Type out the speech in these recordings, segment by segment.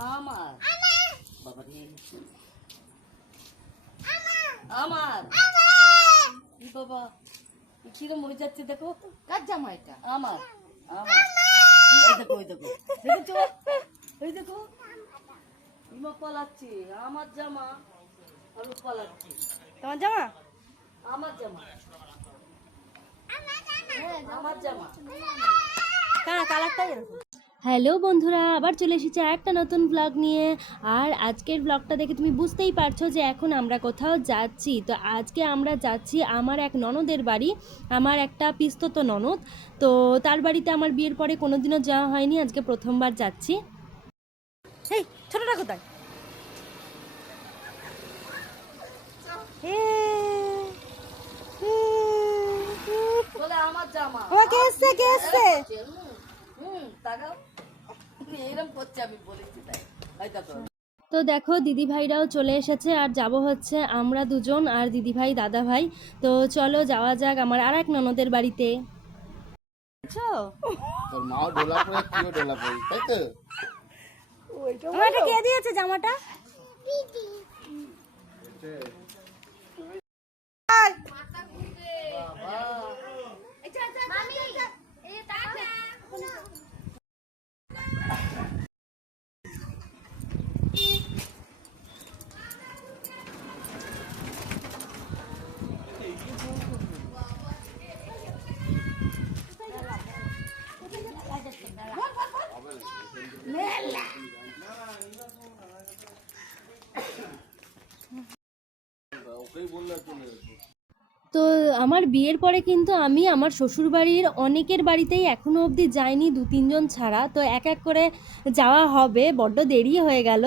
আমার বাবা রে আমার কি বাবা কিরম হয়ে যাচ্ছে দেখো তো। কার জামা এটা? আমার আমার ওই দেখো দেখেছো ওই দেখো ইমা পালাচ্ছে আমার জামা আর ও পালাচ্ছে। তোমার জামা? আমার জামা আমার জামা কার কালারটাই এরকম। হ্যালো বন্ধুরা, আবার চলে এসেছি একটা নতুন ব্লগ নিয়ে। আর আজকের ব্লগটা দেখে তুমি বুঝতেই পারছো যে এখন আমরা কোথাও যাচ্ছি। তো আজকে আমরা যাচ্ছি আমার এক ননদের বাড়ি, আমার একটা পিস্তত ননদ। তো তার বাড়িতে আমার বিয়ের পরে কোনোদিনও যাওয়া হয়নি, আজকে প্রথমবার যাচ্ছি। এই ছোটটা কোথায়? বলে আমার জামা কে এসছে? তাকাও এরকম করছে আমি বলেছি তাই এই দেখো। তো দেখো দিদি ভাইরাও চলে এসেছে আর যাব হচ্ছে আমরা দুজন আর দিদি ভাই দাদা ভাই। তো চলো যাওয়া যাক আমার আর এক ননদের বাড়িতে। তোর মাও ডোলা পরে তুইও ডোলা পরে তাই তো? এটা কে দিয়েছে জামাটা? তো আমার বিয়ের পরে কিন্তু আমি আমার শ্বশুরবাড়ির অনেকের বাড়িতেই এখনও অবধি যাইনি, 2-3 জন ছাড়া। তো এক এক করে যাওয়া হবে, বড্ড দেরি হয়ে গেল।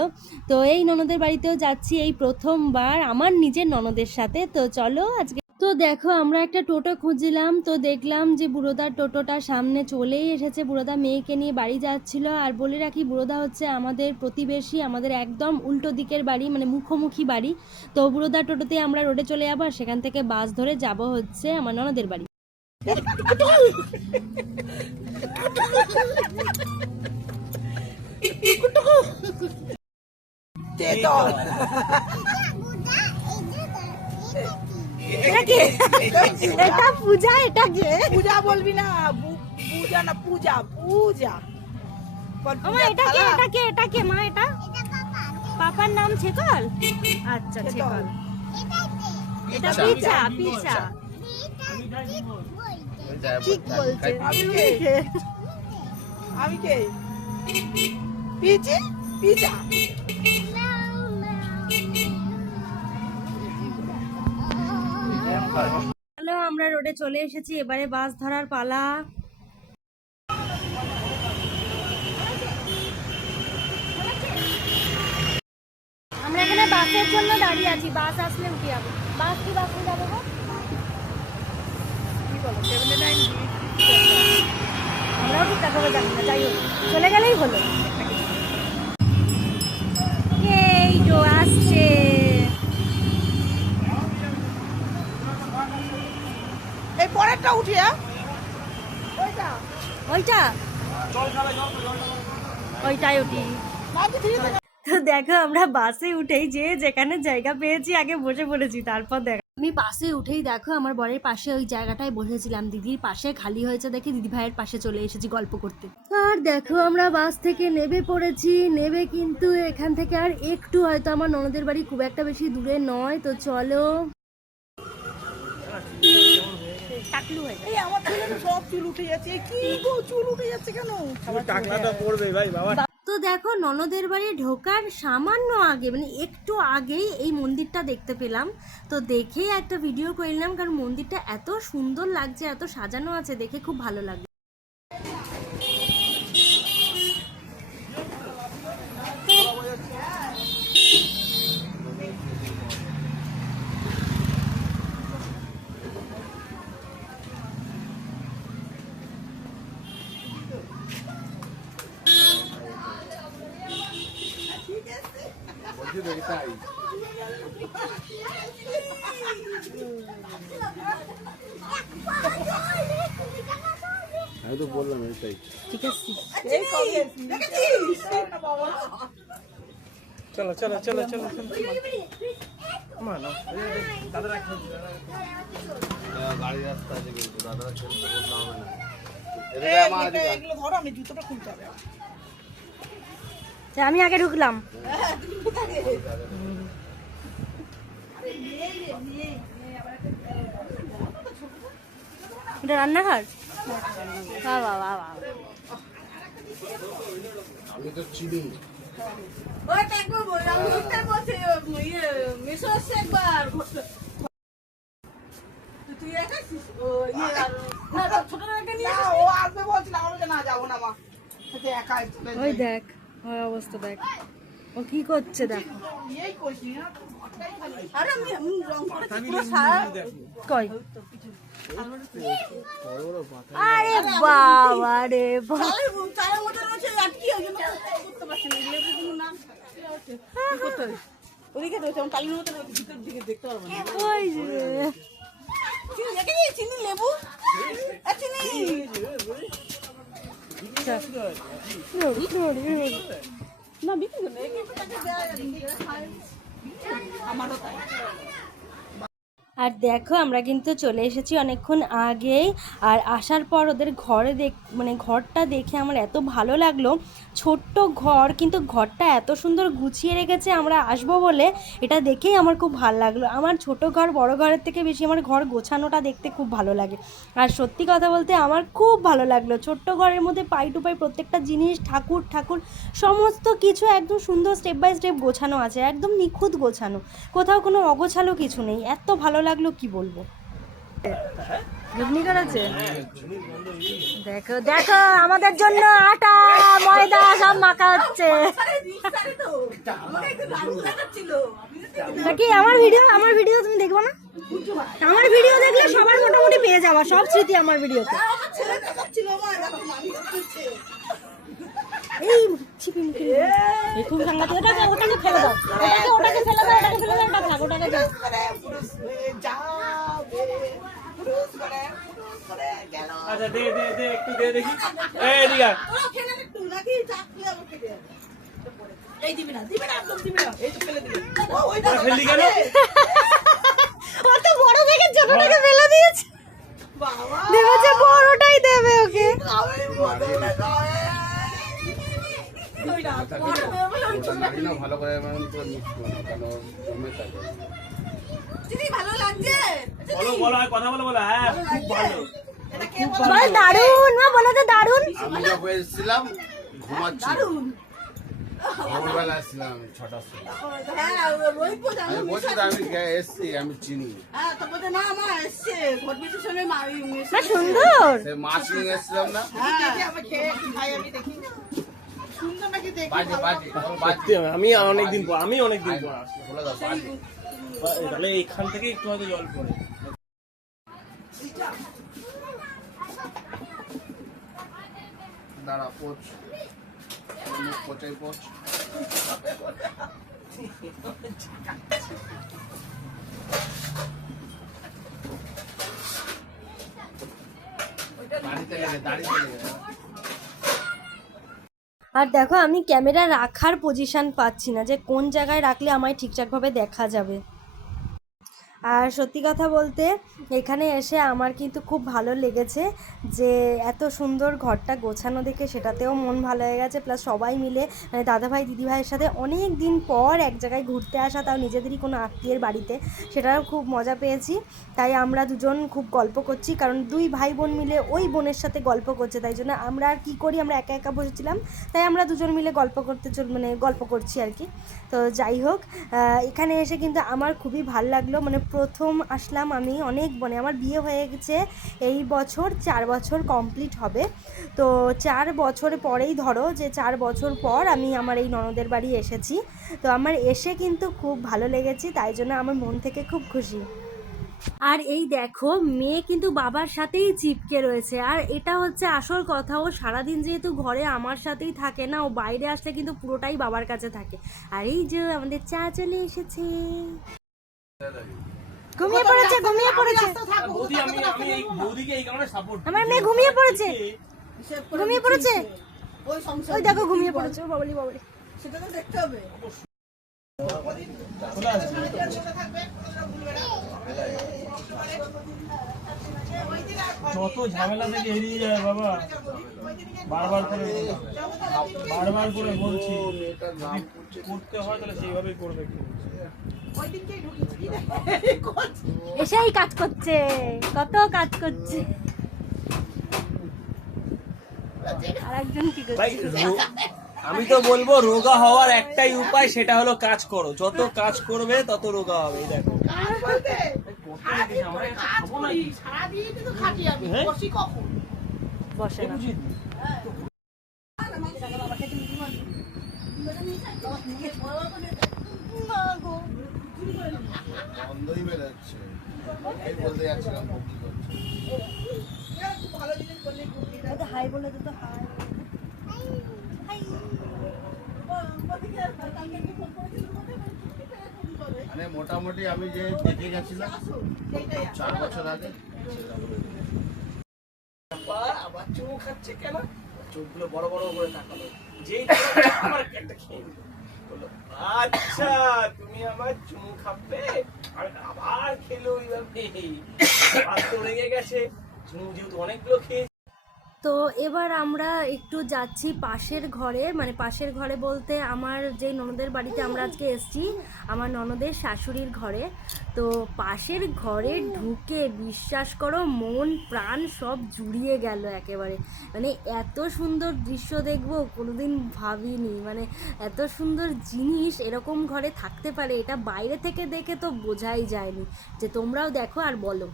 তো এই ননদের বাড়িতেও যাচ্ছি এই প্রথমবার আমার নিজের ননদের সাথে। তো চলো আজকে। তো দেখো আমরা একটা টোটো খুঁজছিলাম, তো দেখলাম যে বুড়োদার টোটোটা সামনে চলেই এসেছে। বুড়োদা মেয়েকে নিয়ে বাড়ি যাচ্ছিল। আর বলে রাখি বুড়োদা হচ্ছে আমাদের প্রতিবেশী, আমাদের একদম উল্টো দিকের বাড়ি, মানে মুখোমুখি বাড়ি। তো বুড়োদার টোটোতে আমরা রোডে চলে যাবো, আর সেখান থেকে বাস ধরে যাব হচ্ছে আমার ননদের বাড়ি। এটা পূজা, এটা কে? পূজা বলবি না, পূজা না, পূজা পূজা। এটা কে মা? এটা পাপার নাম ছেকল। আচ্ছা ছেকল। এটা পিছা পিছা ঠিক বলছে। আমি কে? পিচি পিছা। হ্যালো, আমরা রোডে চলে এসেছি, এবারে বাস ধরার পালা। আমরা এখানে বাসের জন্য দাঁড়িয়ে আছি, বাস আসলে উঠে যাবো। বাস কি বাসে যাবো গো? আমরাও ঠিকঠাক ভাবে জানি না, যাই হোক চলে গেলেই হলো। এই তো আসছে। এই পরেরটা উঠিয়া ওইটাই উঠি। তো দেখো আমরা বাসে উঠেই যে যেখানে জায়গা পেয়েছি আগে বসে পড়েছি, তারপর দেখো আমি বাসে উঠেই দেখো আমার বরের পাশে ওই জায়গাটায় বসেছিলাম, দিদির পাশে খালি হয়েছে দেখে দিদি ভাইয়ের পাশে চলে এসেছি গল্প করতে। আর দেখো আমরা বাস থেকে নেমে পড়েছি, নেমে কিন্তু এখান থেকে আর একটু হয়তো আমার ননদের বাড়ি খুব একটা বেশি দূরে নয়। তো চলো। এই আমার ছেলে সব চুল উঠে যাচ্ছে। কি গো চুল উঠে যাচ্ছে কেন? টাকলাটা পড়বে ভাই বাবা। তো দেখো ননদের বাড়ি ঢোকার সামান্য আগে, মানে একটু আগেই এই মন্দিরটা দেখতে পেলাম। তো দেখেই একটা ভিডিও করলাম, কারণ মন্দিরটা এত সুন্দর লাগছে, এত সাজানো আছে, দেখে খুব ভালো লাগছে। আমি তো বললাম এটাই ঠিক আছে। দেখেছিস? চলো চলো চলো চলো মা নাও দাদারা গাড়ি রাস্তা আছে কিন্তু দাদারা চলতে বলতে হবে না এগুলো ধরো, আমি জুতোটা খুলতে হবে। আমি আগে ঢুকলাম। এটা রান্নাঘর? বাহ বাহ বাহ বাহ। আমি তো চিনি ওইটা একবার বলি, আমি উঠতে বলছি, মিশো আসছে একবার। তুই একা আছিস? ও, না, তোর ছোট মেয়েকে নিয়ে আসিস? ও আসবে বলছিল, আমি বলছি, না, যাবো না, মা। তুই একাই চলে ওই যাই। দেখ ওর অবস্থা দেখ, ও কি করছে দেখ। ইয়েই করছি না, আরে আমি রং করেছি পুরো সারা। কই আরে বাবা রে বাবা, চালের মধ্যে রয়েছে, আটকি ওই জন্য করতে পারছি না, লেবু কোনো নাম কি করতে হবে? ওদিকে রয়েছে, আমি টালির মতো রয়েছে, ভিতর দিকে দেখতে পারবো না। ওই যে চিনি রেখে দিই, চিনি লেবু, চিনি। না বিক্রি করে আমারও তাই। আর দেখো আমরা কিন্তু চলে এসেছি অনেকক্ষণ আগেই। আর আসার পর ওদের ঘরে মানে ঘরটা দেখে আমার এত ভালো লাগলো। ছোট্ট ঘর, কিন্তু ঘরটা এত সুন্দর গুছিয়ে রেখেছে। আমরা আসবো বলে এটা দেখেই আমার খুব ভালো লাগলো। আমার ছোট ঘর বড় ঘরের থেকে বেশি আমার ঘর গোছানোটা দেখতে খুব ভালো লাগে। আর সত্যি কথা বলতে আমার খুব ভালো লাগলো। ছোট্ট ঘরের মধ্যে পাই টু পাই প্রত্যেকটা জিনিস, ঠাকুর ঠাকুর সমস্ত কিছু একদম সুন্দর স্টেপ বাই স্টেপ গোছানো আছে, একদম নিখুঁত গোছানো, কোথাও কোনো অগোছালো কিছু নেই। এত ভালো লাগলো কি বলবো। ঘুগনি করেছে, দেখো দেখো আমাদের জন্য আটা ময়দা সব মাখা হচ্ছে। কি আমার ভিডিও তুমি দেখবো না? আমার ভিডিও দেখলে সবার মোটামুটি পেয়ে যাওয়া সব স্মৃতি আমার ভিডিওতে। এই ছিপিমিকি এই খুব সাংঘাতিক। ওটাকে ফেলে দাও, ওটাকে ফেলে দাও, ওটাকে ফেলে দাও, ওটা থাক, ওটাকে দাও। আচ্ছা দে দে দে একটু দে দেখি। এই দিগা এই দিবি না, দিবি না, একদম দিবি না, এই তো ফেলে দিবি। ওইটা ফেললি কেন? অত বড় দেখে ছোটটাকে ফেলে দিয়েছে। বাবা ভেবেছে বড়টাই দেবে ওকে। আমি বদলে যায়। নাড়ি না ভালো করে পুরো মিক্স করো কেন জমে থাকে চিনি ভালো লাগছে? বলো বলো আর কথা বলো বলো। হ্যাঁ খুব ভালো। এটা কে বল দারুন, মা বলে তো দারুন। আমি যখন এসেছিলাম ঘুমাচ্ছি ভোরবেলা আসছিলাম 6টার সময় হ্যাঁ, রোহিত বলছে, আমি আমি বলছি তো আমি এসছি আমি চিনি হ্যাঁ, তো বলছে, না, মা এসছে, ভোট বিশের সঙ্গে মা না সুন্দর। সে মাছ নিয়ে এসেছিলাম না সুন্দর নাকি দেখি? বাজে বাজে বাড়তে হবে। আমি অনেকদিন পর আসছি। বলে দাও বাজে তাহলে এখান থেকে একটু হয়তো জল পড়ে। দাঁড়া পোচ পোচাই পোচ দাড়িতে লেগে আর দেখো আমি ক্যামেরা রাখার পজিশন পাচ্ছি না, যে কোন জায়গায় রাখলে আমায় ঠিকঠাকভাবে দেখা যাবে। আর সত্যি কথা বলতে এখানে এসে আমার কিন্তু খুব ভালো লেগেছে, যে এত সুন্দর ঘরটা গোছানো দেখে সেটাতেও মন ভালো হয়ে গেছে। প্লাস সবাই মিলে মানে দাদাভাই দিদিভাইয়ের সাথে অনেক দিন পর এক জায়গায় ঘুরতে আসা, তাও নিজেদেরই কোনো আত্মীয়ের বাড়িতে, সেটাও খুব মজা পেয়েছি। তাই আমরা দুজন খুব গল্প করছি, কারণ দুই ভাই বোন মিলে ওই বোনের সাথে গল্প করছে, তাই জন্য আমরা আর কী করি, আমরা একা একা বসেছিলাম, তাই আমরা দুজন মিলে গল্প করতে মানে গল্প করছি আর কি। তো যাই হোক, এখানে এসে কিন্তু আমার খুবই ভালো লাগলো। মানে প্রথম আসলাম আমি অনেক, মানে আমার বিয়ে হয়ে গেছে এই বছর 4 বছর কমপ্লিট হবে। তো 4 বছর পরেই ধরো যে 4 বছর পর আমি আমার এই ননদের বাড়ি এসেছি। তো আমার এসে কিন্তু খুব ভালো লেগেছে, তাই জন্য আমার মন থেকে খুব খুশি। আর এই দেখো মেয়ে কিন্তু বাবার সাথেই চিপকে রয়েছে। আর এটা হচ্ছে আসল কথা, ও সারাদিন যেহেতু ঘরে আমার সাথেই থাকে না, ও বাইরে আসলে কিন্তু পুরোটাই বাবার কাছে থাকে। আর এই যে আমাদের চা চলে এসেছে। ঘুমিয়ে পড়েছে, ঘুমিয়ে পড়েছে বৌদি আমি এই বৌদিকে এই কারণে সাপোর্ট আমার মেয়ে, ঘুমিয়ে পড়েছে, ঘুমিয়ে পড়েছে। ওই সংসার ওই দেখো ঘুমিয়ে পড়েছে, ও বাবলি বাবলি। সেটা তো দেখতে হবে। যত ঝামেলা থেকে এড়িয়ে যায় বাবা, বারবার করে বলছি করতে হয় তাহলে সেইভাবেই করবে। এসেই কাজ করছে, কত কাজ করছে। আর একজন কি করছে? ভাই আমি তো বলবো রোগা হওয়ার একটাই উপায়, সেটা হলো কাজ করো। যত কাজ করবে তত রোগা হবে। এই দেখো বসে না। বন্ধই বেরোচ্ছে, এই বলতে যাচ্ছিলাম কি করছে। হাই বলে তো হাই। মানে মোটামুটি আমি যে দেখে গেছিলাম 4 বছর আগে, আবার চুমু খাচ্ছে কেন? চোখগুলো বড় বড় করে তাকালো, যেই আমার একটা খেয়ে দিল। বললো আচ্ছা তুমি আমার চুমু খাবে, আর আবার খেলো ওইভাবে। আর তো রেগে গেছে, চুমু যেহেতু অনেকগুলো খেয়ে। তো এবার আমরা একটু যাচ্ছি পাশের ঘরে, মানে পাশের ঘরে বলতে আমার যে ননদের বাড়িতে আমরা আজকে এসেছি, আমার ননদের শাশুড়ির ঘরে। তো পাশের ঘরে ঢুকে বিশ্বাস করো মন প্রাণ সব জুড়িয়ে গেল একেবারে। মানে এত সুন্দর দৃশ্য দেখবো কোনোদিন ভাবিনি, মানে এত সুন্দর জিনিস এরকম ঘরে থাকতে পারে এটা বাইরে থেকে দেখে তো বোঝাই যায়নি। যে তোমরাও দেখো আর বলো।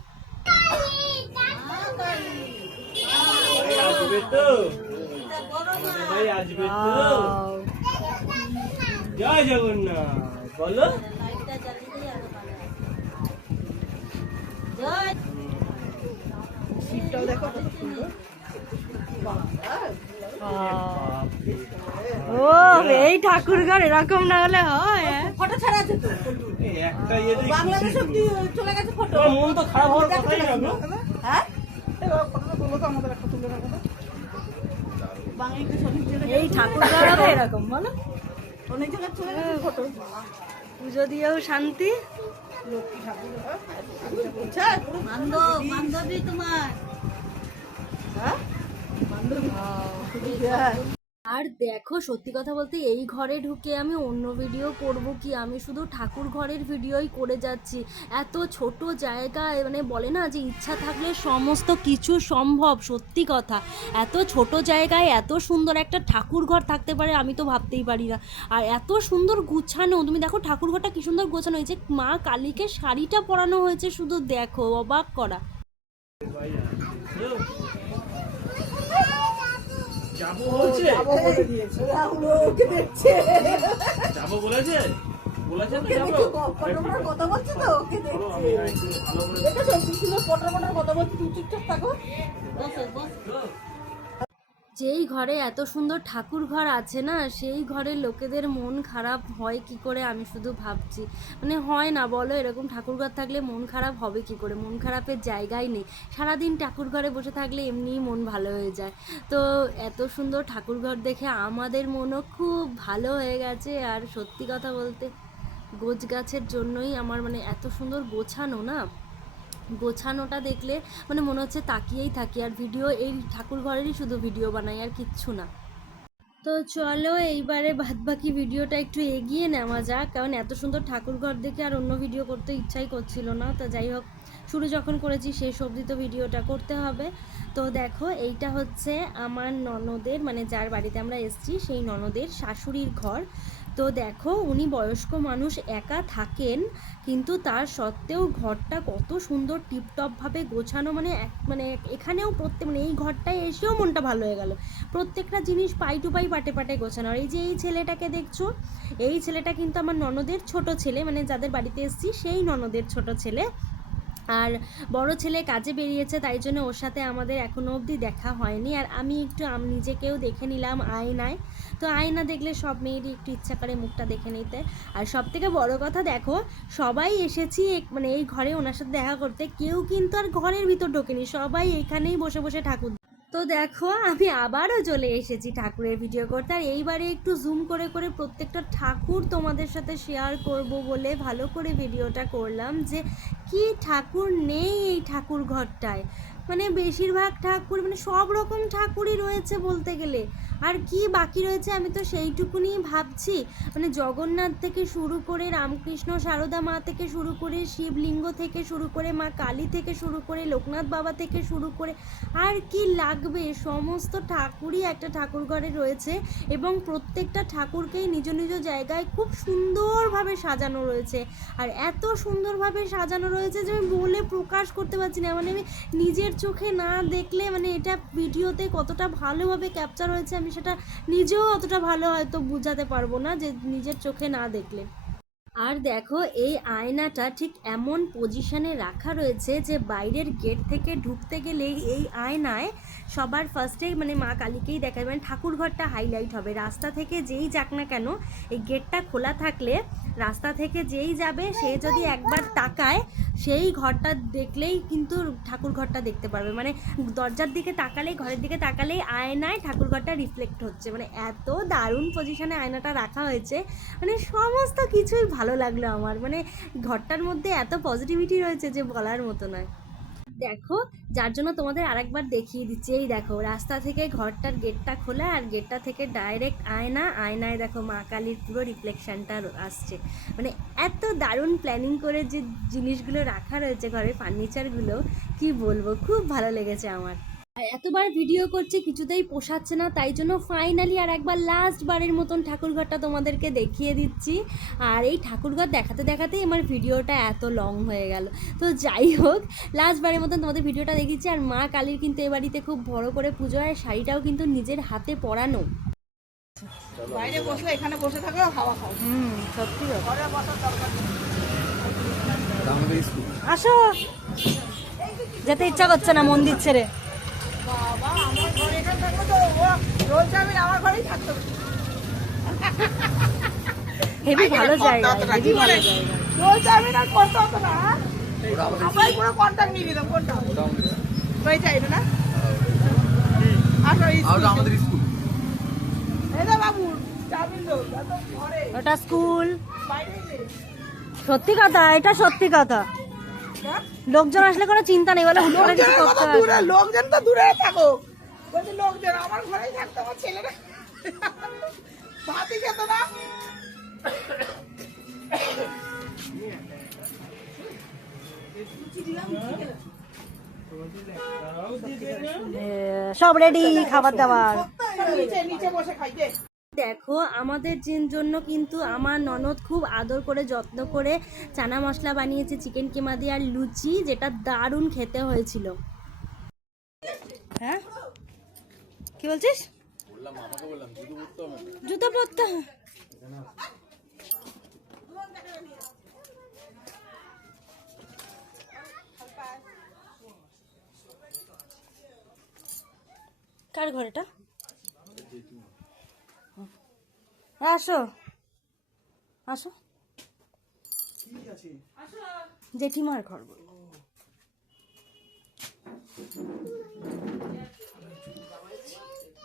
আসবে তো, ভাই আসবে তো। জয় জগন্নাথ বলো। শীতটাও দেখো কত সুন্দর। ও এই ঠাকুর ঘর এরকম না হলে হয়? ফটো ছাড়া আছে তো, একটা ইয়ে দেখি বাংলাদেশ অব্দি চলে গেছে ফটো। তোমার মন তো খারাপ হওয়ার কথাই না। হ্যাঁ ফটোটা তুলো তো, আমাদের একটা তুলে রাখো। বাঙালিতে অনেক জায়গায়, এই ঠাকুর ঘর হবে এরকম বলো? অনেক জায়গায় চলে গেছে ফটো। পুজো দিয়েও শান্তি। লক্ষ্মী ঠাকুর আচ্ছা পুরো বান্ধবী তোমার। হ্যাঁ বান্ধবী। হ্যাঁ আর দেখো সত্যি কথা বলতে এই ঘরে ঢুকে আমি অন্য ভিডিও করব কি, আমি শুধু ঠাকুর ঘরের ভিডিওই করে যাচ্ছি। এত ছোট জায়গায়, মানে বলে না যে ইচ্ছা থাকলে সমস্ত কিছু সম্ভব, সত্যি কথা। এত ছোট জায়গায় এত সুন্দর একটা ঠাকুর ঘর থাকতে পারে আমি তো ভাবতেই পারি না। আর এত সুন্দর গুছানো, তুমি দেখো ঠাকুর ঘরটা কি সুন্দর গোছানো হয়েছে। মা কালীকে শাড়িটা পরানো হয়েছে, শুধু দেখো অবাক করা। যাবো বলছে, বলে দিয়েছে ওকে দেখছে, যাবো বলেছে, বলেছে তো যাবো। ফটোফটোর কথা বলছে তো ওকে দেখছে। এটা সব কিছু ফটোফটোর কথা বলছে, তুই চুপচাপ থাকো। যেই ঘরে এত সুন্দর ঠাকুর ঘর আছে না, সেই ঘরের লোকেদের মন খারাপ হয় কি করে আমি শুধু ভাবছি। মানে হয় না বলো, এরকম ঠাকুর ঘর থাকলে মন খারাপ হবে কি করে? মন খারাপের জায়গাই নেই। সারাদিন ঠাকুর ঘরে বসে থাকলে এমনিই মন ভালো হয়ে যায়। তো এত সুন্দর ঠাকুর ঘর দেখে আমাদের মনও খুব ভালো হয়ে গেছে। আর সত্যি কথা বলতে গোছ গাছের জন্যই আমার, মানে এত সুন্দর গোছানো না, গোছানোটা দেখলে মানে মনে হচ্ছে তাকিয়েই থাকি। আর ভিডিও এই ঠাকুর ঘরেরই শুধু ভিডিও বানাই, আর কিচ্ছু না। তো চলো এইবারে বাদবাকি ভিডিওটা একটু এগিয়ে নেওয়া যাক, কারণ এত সুন্দর ঠাকুর ঘর দেখে আর অন্য ভিডিও করতে ইচ্ছাই করছিল না। তো যাই হোক, শুরু যখন করেছি শেষ অবধি তো ভিডিওটা করতে হবে। তো দেখো এইটা হচ্ছে আমার ননদের, মানে যার বাড়িতে আমরা এসেছি সেই ননদের শাশুড়ির ঘর। তো দেখো উনি বয়স্ক মানুষ, একা থাকেন, কিন্তু তার সত্ত্বেও ঘরটা কত সুন্দর টিপটপভাবে গোছানো। মানে এখানেও মানে এই ঘরটায় এসেও মনটা ভালো হয়ে গেল। প্রত্যেকটা জিনিস পাই টু পাই পাটে পাটে গোছানো। আর এই যে এই ছেলেটাকে দেখছো, এই ছেলেটা কিন্তু আমার ননদের ছোট ছেলে, মানে যাদের বাড়িতে এসেছি সেই ননদের ছোট ছেলে। আর বড় ছেলে কাজে বেরিয়েছে, তাই জন্য ওর সাথে আমাদের এখনও অবধি দেখা হয়নি। আর আমি একটু নিজেকেও দেখে নিলাম আয়নায়। তো আয়না দেখলে সব মেয়েরই একটু ইচ্ছা করে মুখটা দেখে নিতে। আর সব থেকে বড় কথা দেখো, সবাই এসেছি মানে এই ঘরে ওনার সাথে দেখা করতে, কেউ কিন্তু আর ঘরের ভিতর ঢোকেনি, সবাই এখানেই বসে বসে ঠাকুর। তো দেখো আমি আবারও চলে এসেছি ঠাকুরের ভিডিও করতে, আর এইবারে একটু জুম করে করে প্রত্যেকটা ঠাকুর তোমাদের সাথে শেয়ার করব বলে ভালো করে ভিডিওটা করলাম, যে কি ঠাকুর নেই এই ঠাকুর ঘরটায়। মানে বেশিরভাগ ঠাকুর, মানে সব রকম ঠাকুরই রয়েছে বলতে গেলে। আর কি বাকি রয়েছে আমি তো সেইটুকুনি ভাবছি। মানে জগন্নাথ থেকে শুরু করে রামকৃষ্ণ সারদা মা থেকে শুরু করে শিবলিঙ্গ থেকে শুরু করে মা কালী থেকে শুরু করে লোকনাথ বাবা থেকে শুরু করে আর কি লাগবে সমস্ত ঠাকুরই একটা ঠাকুর ঘরে রয়েছে, এবং প্রত্যেকটা ঠাকুরকেই নিজ নিজ জায়গায় খুব সুন্দরভাবে সাজানো রয়েছে। আর এত সুন্দরভাবে সাজানো রয়েছে যে আমি বলে প্রকাশ করতে পারছি না। মানে আমি নিজের চোখে না দেখলে, মানে এটা ভিডিওতে কতটা ভালোভাবে ক্যাপচার হয়েছে আমি সেটা নিজেও অতটা ভালো হয়তো বোঝাতে পারবো না, যে নিজের চোখে না দেখলে। আর দেখো এই আয়নাটা ঠিক এমন পজিশনে রাখা রয়েছে যে বাইরের গেট থেকে ঢুকতে গেলেই এই আয়নায় সবার ফার্স্টে মানে মা কালীকেই দেখায়, মানে ঠাকুর ঘরটা হাইলাইট হবে। রাস্তা থেকে যেই যাক না কেন, এই গেটটা খোলা থাকলে রাস্তা থেকে যেই যাবে সে যদি একবার তাকায় সেই ঘরটা দেখলেই কিন্তু ঠাকুর ঘরটা দেখতে পারবে। মানে দরজার দিকে তাকালেই, ঘরের দিকে তাকালেই আয়নায় ঠাকুর ঘরটা রিফ্লেক্ট হচ্ছে। মানে এত দারুণ পজিশনে আয়নাটা রাখা হয়েছে, মানে সমস্ত কিছুই ভালো লাগলো আমার। মানে ঘরটার মধ্যে এত পজিটিভিটি রয়েছে যে বলার মতো নয়। দেখো যার জন্য তোমাদের আরেকবার দেখিয়ে দিচ্ছি, এই দেখো রাস্তা থেকে ঘরটার গেটটা খোলা, আর গেটটা থেকে ডাইরেক্ট আয়না, আয়নায় দেখো মা কালীর পুরো রিফ্লেকশনটা আসছে। মানে এত দারুণ প্ল্যানিং করে যে জিনিসগুলো রাখা রয়েছে ঘরের ফার্নিচারগুলো, কি বলবো, খুব ভালো লেগেছে আমার। আর এতবার ভিডিও করছে কিছুতেই পোষাচ্ছে না, তাই জন্য ফাইনালি আর একবার লাস্ট বারের মতন ঠাকুরঘরটা তোমাদেরকে দেখিয়ে দিচ্ছি। আর এই ঠাকুরঘর দেখাতে দেখাতেই আমার ভিডিওটা এত লং হয়ে গেল। তো যাই হোক, লাস্ট বারের মতন তোমাদের ভিডিওটা দেখিয়েছি। আর মা কালীর কিন্তু এ বাড়িতে খুব বড় করে পুজো হয়, শাড়িটাও কিন্তু নিজের হাতে পরানো। বাইরে বসলে এখানে বসে থাকো, হাওয়া খাও। সত্যি ঘরে বসার দরকার নেই। আমাদের স্কুল আসো, যেতে ইচ্ছা করছে না মন্দির ছেড়ে। বাবা আমার ঘরে এখানে থাকবো তো, রোজ আমি আমার ঘরেই থাকতো। হেবি ভালো জায়গা, হেবি ভালো জায়গা। রোজ আমি না করতে হতো না, আমরাই পুরো কন্ট্যাক্ট নিয়ে নিতাম। কোনটা ওই চাইবে না? আমাদের স্কুল এটা বাবু যাবেন তো ঘরে ওটা স্কুল। বাইরে সত্যি কথা, এটা সত্যি কথা। লোকজন আসলে কোনো চিন্তা নেই, বলে হুলো করে কিছু করতে হয়। লোকজন তো দূরে থাকো, বলছি লোকজন আমার ঘরেই থাকতো। আমার ছেলেরা ভাতই খেত না। সব রেডি খাবার দাবার। নিচে নিচে বসে খাইতে। দেখো আমাদের জন্য কিন্তু আমার ননদ খুব আদর করে যত্ন করে চানা মশলা বানিয়েছে চিকেন কিমা দিয়ে আর লুচি, যেটা দারুণ খেতে হয়েছিল। হ্যাঁ কি বলছিস? জুতো পরতে হবে। কার ঘর এটা? আসো আসো, জেঠিমার ঘর।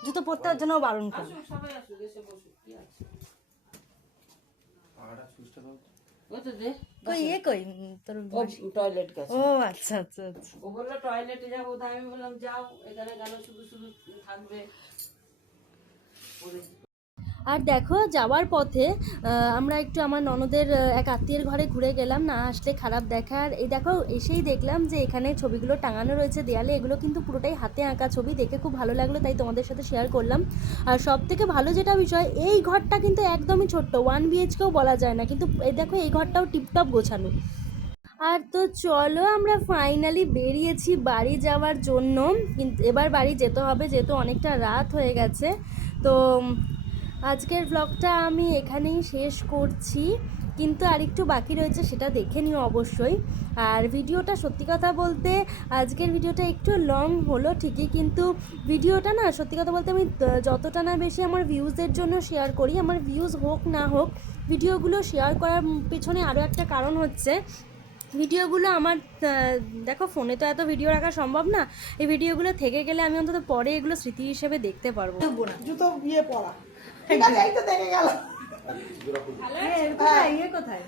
জুতো পরতে জন্য বারণ করে। কই এ কই তোর টয়লেট গেছে। ও আচ্ছা আচ্ছা আচ্ছা। ও বললো টয়লেটে যাবো, তাই আমি বললাম যাও, এখানে গেল শুধু শুধু থাকবে। আর দেখো যাওয়ার পথে আমরা একটু আমার ননদের এক আত্মীয়ের ঘরে ঘুরে গেলাম, না আসলে খারাপ দেখার। এই দেখো এসেই দেখলাম যে এখানে ছবিগুলো টাঙানো রয়েছে দেয়ালে, এগুলো কিন্তু পুরোটাই হাতে আঁকা ছবি, দেখে খুব ভালো লাগলো, তাই তোমাদের সাথে শেয়ার করলাম। আর সব থেকে ভালো যেটা বিষয়, এই ঘরটা কিন্তু একদমই ছোট্ট, 1 BHKও বলা যায় না, কিন্তু এই দেখো এই ঘরটাও টিপটপ গোছানো। আর তো চলো আমরা ফাইনালি বেরিয়েছি বাড়ি যাওয়ার জন্য, কিন্তু এবার বাড়ি যেতে হবে যেহেতু অনেকটা রাত হয়ে গেছে। তো আজকের ব্লগটা আমি এখানেই শেষ করছি, কিন্তু আরেকটু বাকি রয়েছে, সেটা দেখে নিও অবশ্যই। আর ভিডিওটা সত্যি কথা বলতে আজকের ভিডিওটা একটু লং হলো ঠিকই, কিন্তু ভিডিওটা না সত্যি কথা বলতে আমি যতটা না বেশি আমার ভিউজের জন্য শেয়ার করি, আমার ভিউজ হোক না হোক ভিডিওগুলো শেয়ার করার পেছনে আরও একটা কারণ হচ্ছে ভিডিওগুলো আমার দেখো ফোনে তো এত ভিডিও রাখা সম্ভব না, এই ভিডিওগুলো থেকে গেলে আমি অন্তত পরে এগুলো স্মৃতি হিসেবে দেখতে পারবো। জুতো বিয়ে পড়া ঠিক আছে, এই তো দেখে গেল। ইয়ে কোথায়?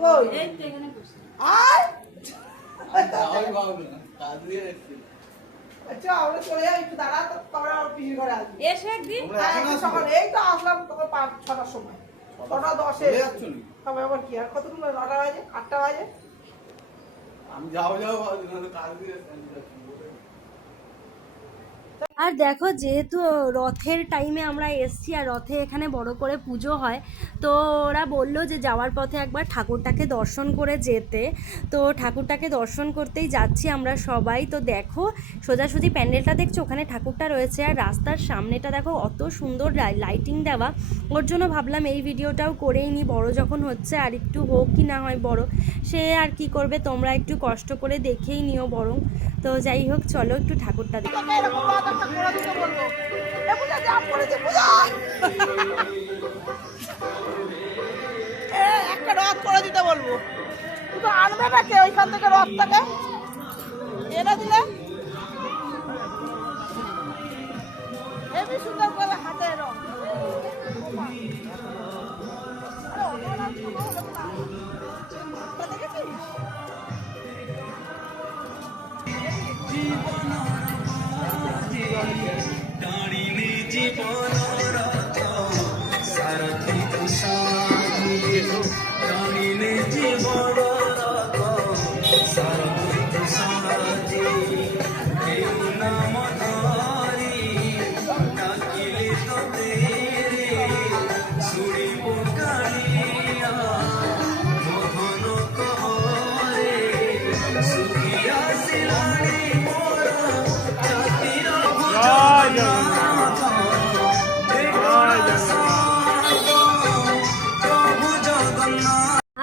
কই এই তো এখানে বসে। আর আমি ভাবলাম কাজ দিয়ে এসেছি। আচ্ছা আমরা চলে যাই, একটু দাঁড়া তো, তারপরে আমার পিসির ঘরে আসবি। এসো একদিন। তোমরা হ্যাঁ, এখন একটু আসবে? সকালে এই তো আসলাম তখন 6টার সময়, 6:10 চলে যাচ্ছ নাকি? তবে আবার কি আর কতটুকু 9টা বাজে 8টা বাজে। আমি যাও ভাবছি, নাহলে কাজ দিয়ে এসেছি। আর দেখো যেহেতু রথের টাইমে আমরা এসছি আর রথে এখানে বড় করে পুজো হয়, তো ওরা বললো যে যাওয়ার পথে একবার ঠাকুরটাকে দর্শন করে যেতে। তো ঠাকুরটাকে দর্শন করতেই যাচ্ছি আমরা সবাই। তো দেখো সোজাসুজি প্যান্ডেলটা দেখছো, ওখানে ঠাকুরটা রয়েছে, আর রাস্তার সামনেটা দেখো অত সুন্দর লাইটিং দেওয়া। ওর জন্য ভাবলাম এই ভিডিওটাও করেই নি, বড় যখন হচ্ছে আর একটু হোক কি না হয় বড়, সে আর কি করবে, তোমরা একটু কষ্ট করে দেখেই নিও বরং। তো যাই হোক চলো একটু ঠাকুরটা দেখি। তোকে এরকম রথ একটা করে দিতে বলবো। এ পূজা জাম করেছে, পূজা একটা রথ করে দিতে বলবো। তুই তো আনবে না কে ওইখান থেকে রথটাকে এনে দিলে হেবি সুন্দর করে হাতে রং। আরে অত না, ছোট হলো না। তা দেখেছিস?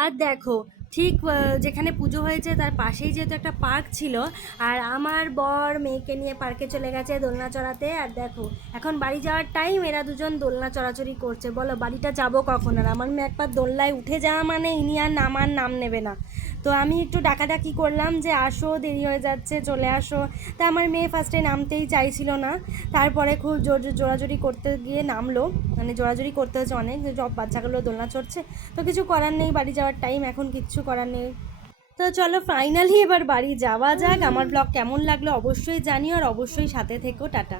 আর দেখো ঠিক যেখানে পুজো হয়েছে তার পাশেই যেহেতু একটা পার্ক ছিল, আর আমার বর মেয়েকে নিয়ে পার্কে চলে গেছে দোলনা চড়াতে। আর দেখো এখন বাড়ি যাওয়ার টাইম, এরা দুজন দোলনা চড়াচড়ি করছে। বলো বাড়িটা যাবো কখন? আর আমার মেয়ে একবার দোলনায় উঠে যাওয়া মানে ইনি আর নামার নাম নেবে না। তো আমি একটু ডাকাডাকি করলাম যে আসো, দেরি হয়ে যাচ্ছে, চলে আসো। তা আমার মেয়ে ফার্স্টে নামতেই চাইছিল না, তারপরে খুব জোরাজোরি করতে গিয়ে নামলো, মানে জোরাজোরি করতে হচ্ছে অনেক, সব বাচ্চাগুলো দোলনা চড়ছে। তো কিছু করার নেই, বাড়ি যাওয়ার টাইম, এখন কিচ্ছু করার নেই। তো চলো ফাইনালি এবার বাড়ি যাওয়া যাক। আমার ব্লগ কেমন লাগলো অবশ্যই জানিও, আর অবশ্যই সাথে থেকো। টাটা।